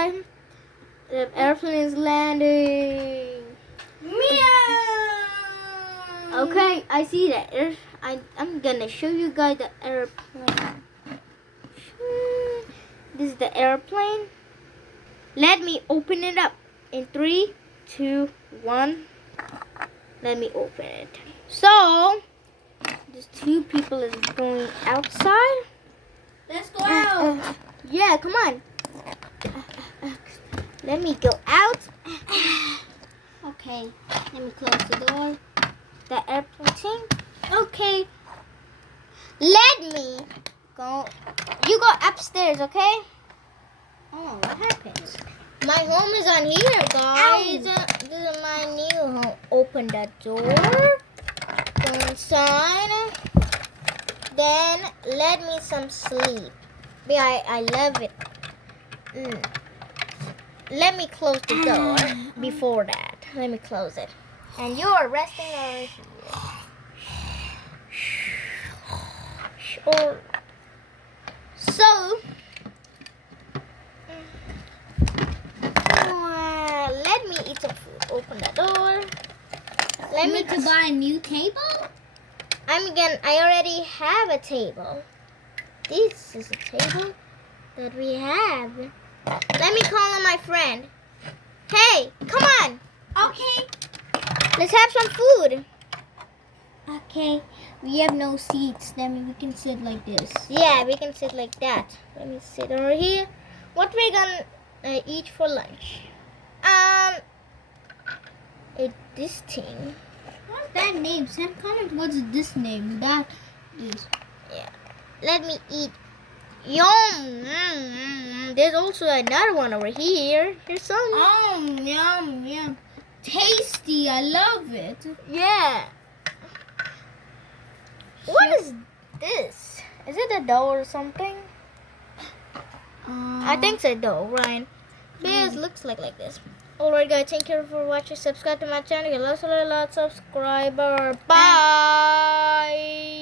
outside. The airplane is landing. Meow. Okay, I see that. I'm gonna show you guys the airplane. This is the airplane. Let me open it up in 3, 2, 1. Let me open it. So, these 2 people is going outside. Let's go out. Yeah, come on. Let me go out. Okay, let me close the door. The airplane thing. Okay. Let me go. You go upstairs, okay? Oh, what happened? My home is on here, guys. This is my new home. Open the door. Go inside. Then let me some sleep. Yeah, I love it. Let me close the door before that. Let me close it. And you are resting over here. Sure. So, let me eat some food. Open the door. Let me to buy a new table? I already have a table. This is a table that we have. Let me call on my friend. Hey, come on. Okay. Let's have some food. Okay. We have no seats. Then we can sit like this. Yeah, we can sit like that. Let me sit over here. What we gonna eat for lunch? This thing. What's that name? Send comment what's this name. That is. Yeah. Let me eat. Yum. There's also another one over here. Here's some. Yum, yum. Tasty. I love it. Yeah. What is this? Is it a dough or something? I think it's a dough, right? It looks like this. Alright guys, thank you for watching. Subscribe to my channel. Get lots of subscriber. Bye.